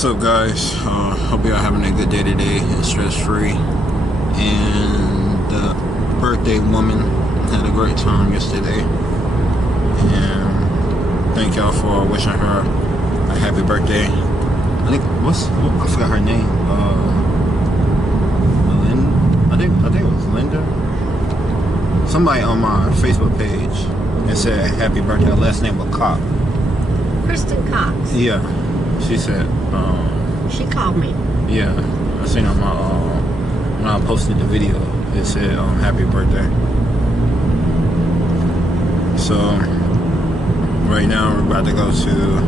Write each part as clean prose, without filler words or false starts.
What's up, guys? Hope y'all having a good day today and stress-free. And the birthday woman had a great time yesterday. And thank y'all for wishing her a happy birthday. I forgot her name. Melinda. I think it was Linda. Somebody on my Facebook page that said happy birthday. Her last name was Cox. Kristen Cox. Yeah. She said, she called me. Yeah, I seen on my, when I posted the video, it said, happy birthday. So, right now we're about to go to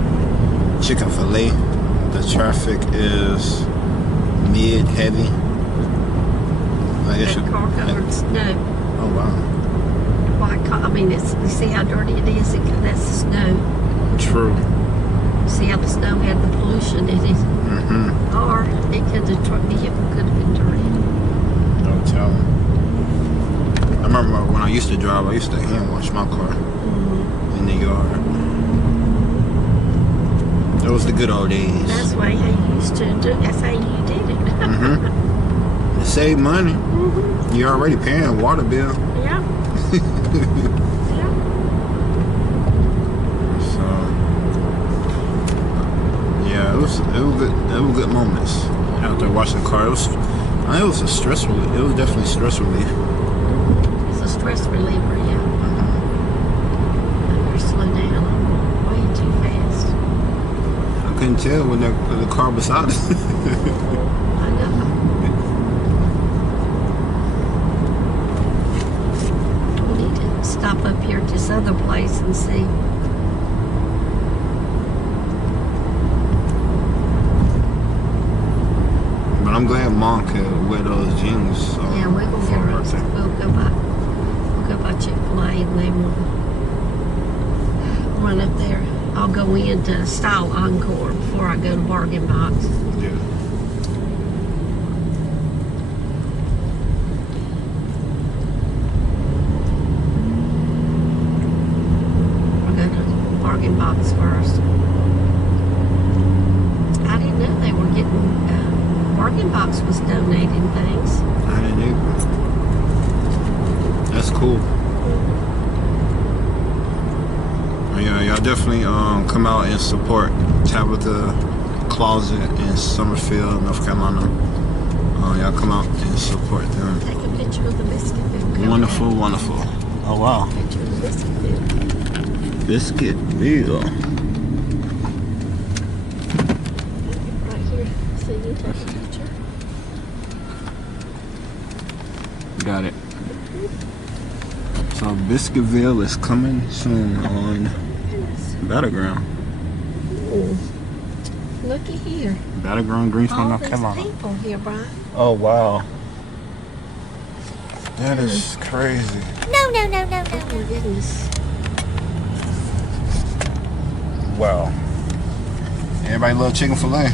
Chick-fil-A. The traffic is mid-heavy. I guess That car covered snow. Oh, wow. White car, I mean, you see how dirty it is? That's the snow. True. See how the snow had the pollution in it? Mm-hmm. Or the truck vehicle could have been dirty. No telling. I remember when I used to drive, I used to hand wash my car in the yard. It was the good old days. That's why you used to do. That's how you did it. Mm-hmm. To save money. Mm-hmm. You're already paying a water bill. Yeah. It was good moments after washing the car. It was a stress relief. It was definitely stress relief. It's a stress reliever, yeah. Better slow down. I'm way too fast. I couldn't tell when the car beside us. I know. We need to stop up here at this other place and see. I'm glad Mom could wear those jeans. Yeah, we'll go by Chick-fil-A and then we'll run up there. I'll go in to Style Encore before I go to Bargain Box. Yeah. I'll go to Bargain Box first. I didn't know they were getting... Bargain Box was donating things. I didn't either. That's cool. Yeah, y'all definitely come out and support Tabitha Closet in Summerfield, North Carolina. Y'all come out and support them. Take a picture of the Biscuitville. Wonderful, wonderful. Oh wow. Picture of the Biscuitville. Biscuitville. Got it. So Biscuitville is coming soon on Battleground. Ooh. Looky here. Battleground, Greensboro, All North these Carolina. people here, Brian. Oh wow. That is crazy. No. Oh my goodness. Wow. Everybody love Chick-fil-A.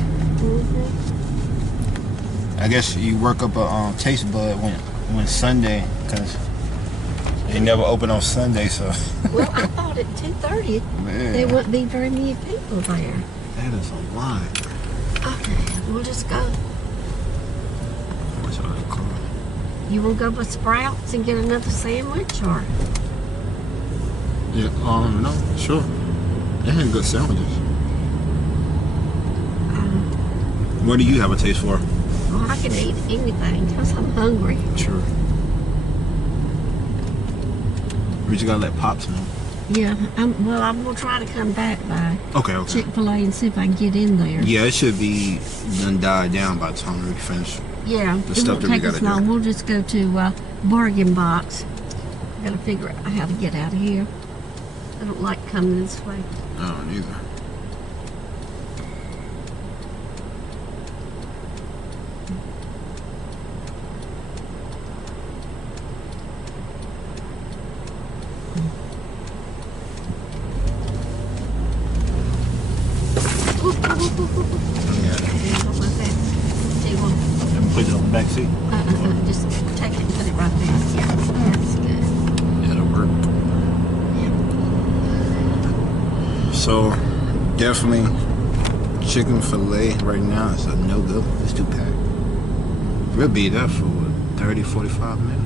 I guess you work up a taste bud when Sunday, because they never open on Sunday, so. Well, I thought at 2:30 there wouldn't be very many people there. That is a lot. Okay, we'll just go. What's the car? You will go by Sprouts and get another sandwich, or? Yeah, no, sure. They had good sandwiches. What do you have a taste for? Well, I can eat anything because I'm hungry. Sure. We just gotta let Pops know. Yeah, I'm gonna try to come back by Okay. Chick-fil-A and see if I can get in there. Yeah, it should be done died down by the time we finish. Yeah, The it stuff won't that we take us gotta long. do. We'll just go to Bargain Box. I gotta figure out how to get out of here. I don't like coming this way. I don't either. Put it on the back seat. Just take it and put it right there. Yeah, that's good. That'll work. Yeah. So definitely chicken fillet right now is a no-go. It's too packed. We'll be there for 30, 45 minutes.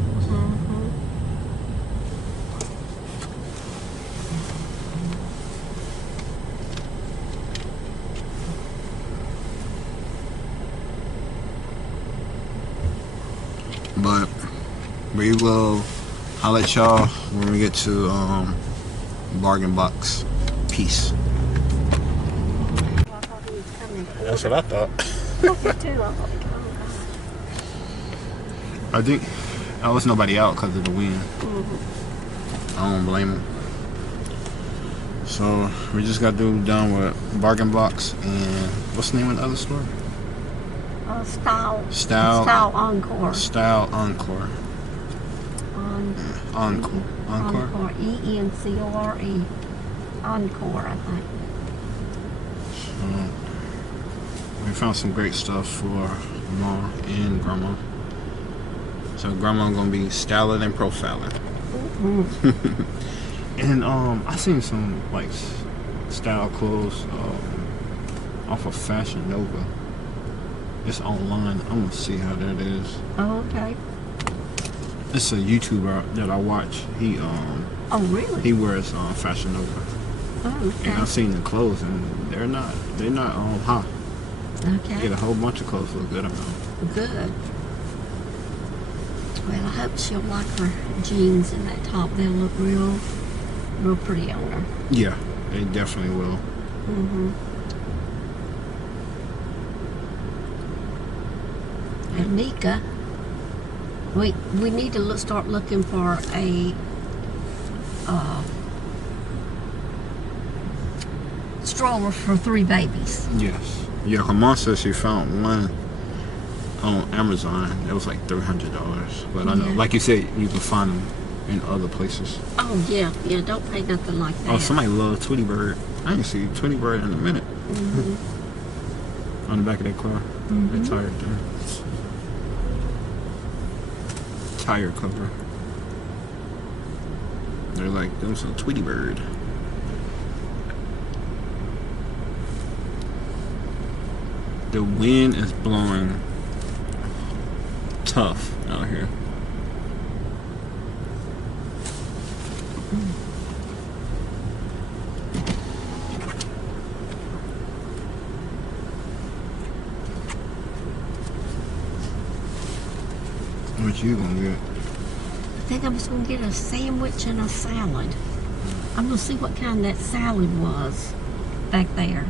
But we will holler at y'all when we get to Bargain Box. Peace. That's what I thought. I think I was nobody out because of the wind. I don't blame them. So we just got done with Bargain Box and what's the name of the other store? Style Encore. Style Encore. Encore. ENCORE. Encore, I think. We found some great stuff for Ma and Grandma. So Grandma gonna be styling and profiling. And I seen some like style clothes off of Fashion Nova. It's online. I'm gonna see how that is. Oh, okay. It's a YouTuber that I watch. He Oh, really? he wears Fashion Nova. Oh, okay. And I've seen the clothes and they're not hot. Okay. Get a whole bunch of clothes for a good amount. Good. Well, I hope she'll like her jeans and that top. They'll look real pretty on her. Yeah, they definitely will. And Mika, we need to start looking for a stroller for 3 babies. Yes. Yeah, her mom said she found one on Amazon. It was like $300. But I know, Yeah. like you said, you can find them in other places. Oh, yeah. Don't pay nothing like that. Oh, somebody loves Tweety Bird. I ain't see Tweety Bird in a minute. On the back of that car. That tire there. Tire cover. They're like, them some Tweety Bird. The wind is blowing tough out here. What you gonna get? I think I'm just going to get a sandwich and a salad. I'm going to see what kind that salad was back there.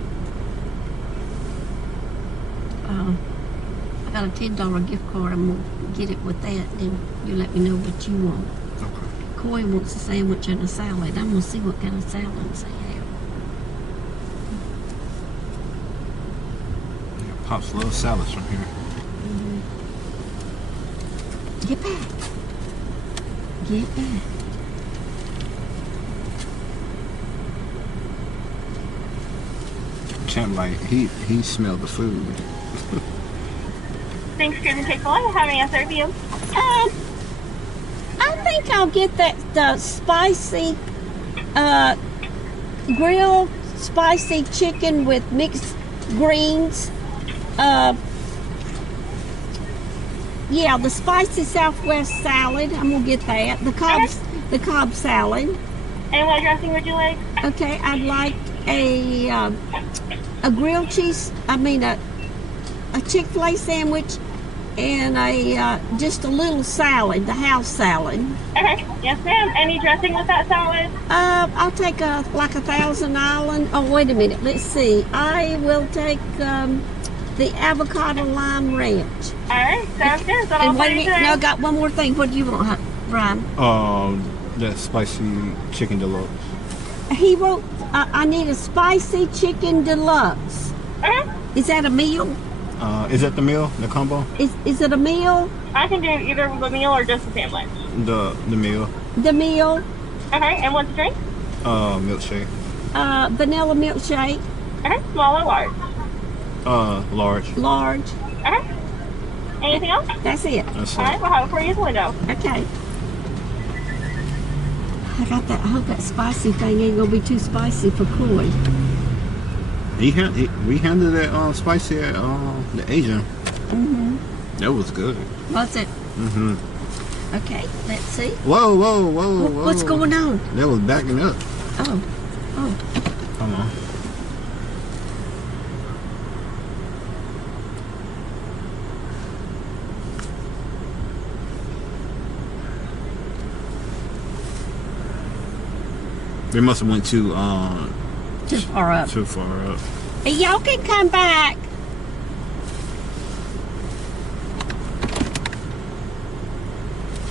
I got a $10 gift card. I'm going to get it with that. Then you let me know what you want. Okay. Coy wants a sandwich and a salad. I'm going to see what kind of salads they have. Yeah, Pops loves salads from here. Get back. Get back. Champ, like, he smelled the food. Thanksgiving Chick-fil-A. How may I serve you? I think I'll get the spicy, grilled spicy chicken with mixed greens. Yeah, the spicy Southwest salad. I'm gonna get that. The Cobb salad. And what dressing would you like? Okay, I'd like a grilled cheese. I mean a Chick-fil-A sandwich and just a little salad, the house salad. Okay. Yes, ma'am. Any dressing with that salad? I'll take like a Thousand Island. Oh, wait a minute. Let's see. I will take the avocado lime ranch. All right. Sounds good. So And wait a minute. No, I got one more thing. What do you want, Brian? That spicy chicken deluxe. He wrote, I need a spicy chicken deluxe. Is that a meal? Is that the meal, the combo? Is it a meal? I can do either the meal or just a sandwich. The meal. The meal, Okay. And what's the drink? Milkshake. vanilla milkshake, Okay. Small or large? Large. large. Okay. Anything else? That's it. That's All right. We'll have it for you at the window. Okay. I hope that spicy thing ain't gonna be too spicy for Coy. We handled that spicy at the Asian. That was good. Was it? Mm-hmm. Okay, let's see. Whoa, whoa, whoa, whoa. What's going on? That was backing up. Oh, Come on. They must have went too far up. too far up. Hey, y'all can come back.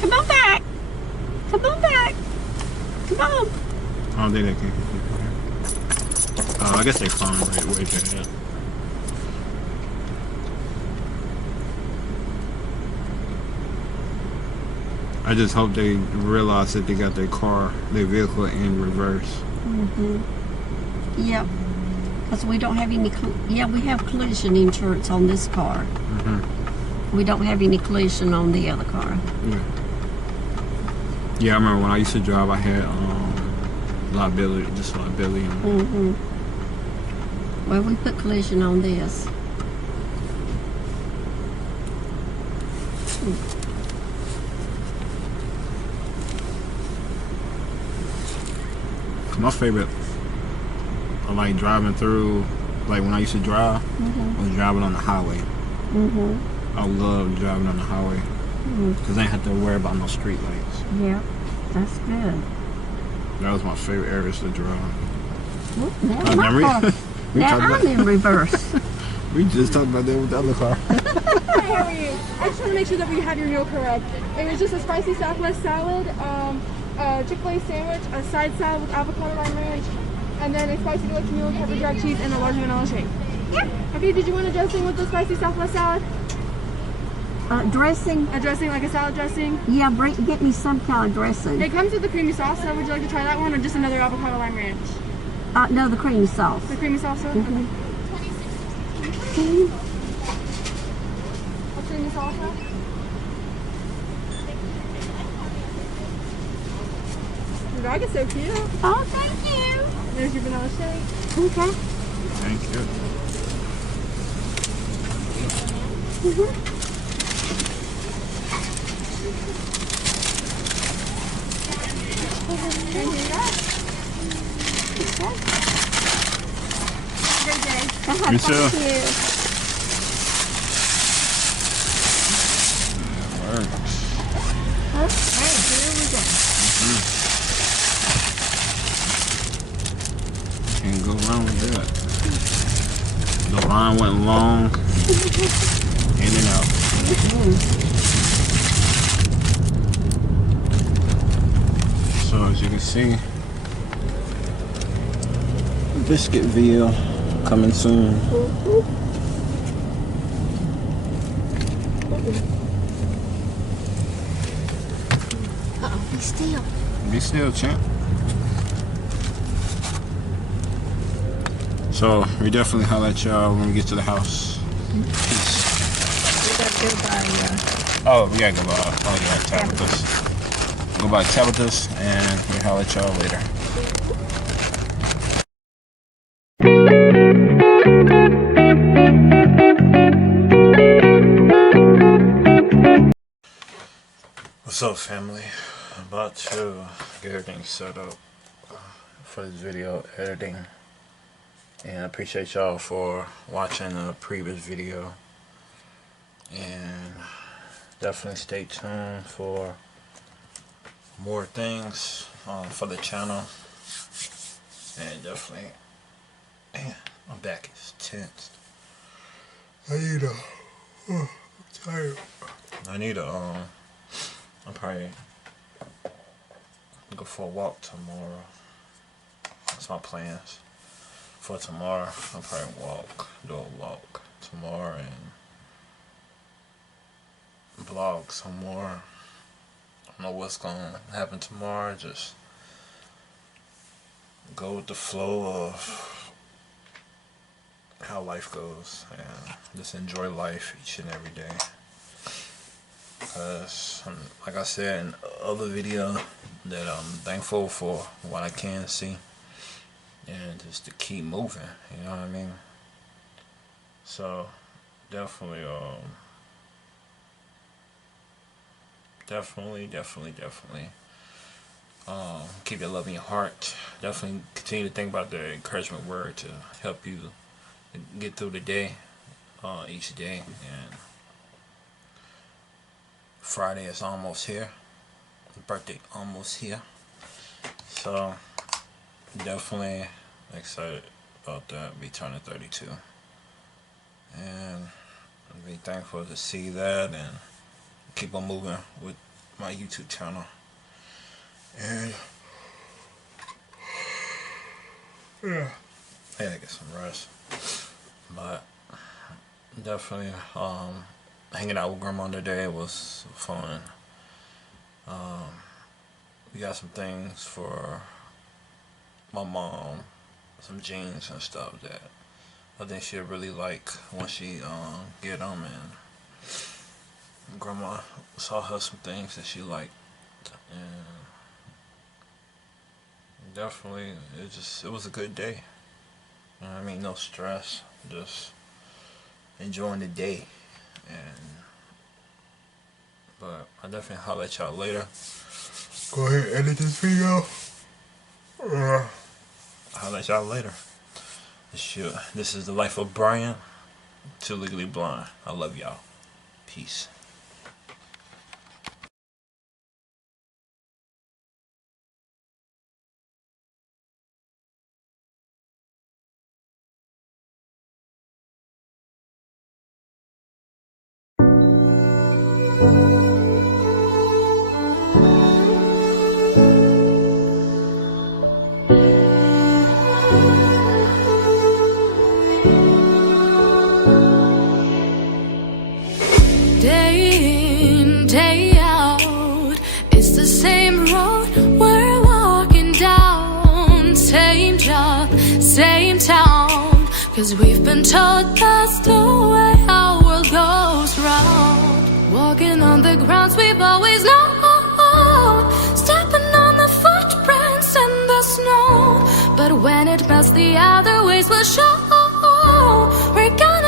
Come on back. Come on back. Come on. I don't think they can. I guess they found where they're at. I just hope they realize that they got their vehicle in reverse. Yep. Because we don't have any. Yeah, we have collision insurance on this car. We don't have any collision on the other car. Yeah, I remember when I used to drive, I had liability. Well, we put collision on this. My favorite, I like driving through, like when I used to drive, I was driving on the highway. I love driving on the highway because I ain't have to worry about no street lights. Yeah, that's good. That was my favorite areas to drive. Now I'm in reverse. We just talked about that with the other car. Hi, how are you? I just want to make sure that we have your meal correct. It was just a spicy Southwest salad, a Chick-fil-A sandwich, a side salad with avocado lime ranch, and then a spicy deluxe meal with pepper jack cheese and a large vanilla shake. Yeah. Okay, did you want a dressing with the spicy Southwest salad? Dressing? A dressing like a salad dressing? Yeah, get me some kind of dressing. It comes with the creamy sauce, so would you like to try that one or just another avocado lime ranch? No, the creamy sauce. The creamy sauce? Okay. A creamy salsa? Your dog is so cute. Oh, thank you. There's your vanilla shake. Okay. Thank you. And here you go. Great day. You too. Thank you. Works. Okay, here we go. Can't go wrong with that. The line went long, in and out. So as you can see, Biscuitville coming soon. Be still. Be still, champ. So we definitely holler at y'all when we get to the house. Peace. We gotta go by, Oh, we gotta go by Tabitha's. Go by Tabitha's and we holler at y'all later. What's up, family? I'm about to get everything set up for this video editing. And I appreciate y'all for watching the previous video. And definitely stay tuned for more things for the channel. And definitely, man, my back is tensed. I'm tired. I'll probably go for a walk tomorrow. That's my plans. For tomorrow, I'll probably do a walk tomorrow and vlog some more. I don't know what's gonna happen tomorrow, just go with the flow of how life goes and just enjoy life each and every day. Because, like I said in the other video, that I'm thankful for what I can see. and just to keep moving. You know what I mean? So definitely, keep your love in your heart. Definitely continue to think about the encouragement word to help you get through the day, each day. And Friday is almost here. Birthday almost here. So definitely excited about that. Be turning 32. And be thankful to see that and keep on moving with my YouTube channel. And yeah, I gotta get some rest. But definitely hanging out with Grandma today was fun. We got some things for my mom, some jeans and stuff that I think she'll really like when she get them. And Grandma saw her some things that she liked, and definitely it was a good day. You know what I mean? No stress, just enjoying the day. But I'll definitely holler at y'all later. Go ahead and edit this video. I'll holler at y'all later. This is the life of Brian, Too Legally Blonde. I love y'all. Peace. Day in, day out, it's the same road we're walking down. Same job, same town, 'cause we've been told that's the way our world goes round. Walking on the grounds we've always known, stepping on the footprints in the snow. But when it melts, the other ways will show. We're gonna